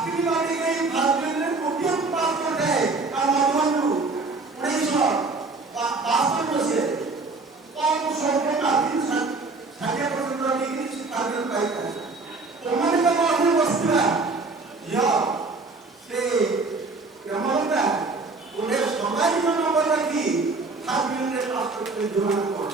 शास्त्रीवादी के भारतीय उपयुक्त पास करते हैं और मधुबन 1952 से कौन सोचने का दिन संख्या प्रचंड डिग्री कार्य पाई है तो मैंने कहा अपने वस्तु है यह से यमलता उन्हें समाज में नंबर रखी भारतीय ने पास करते जुर्माना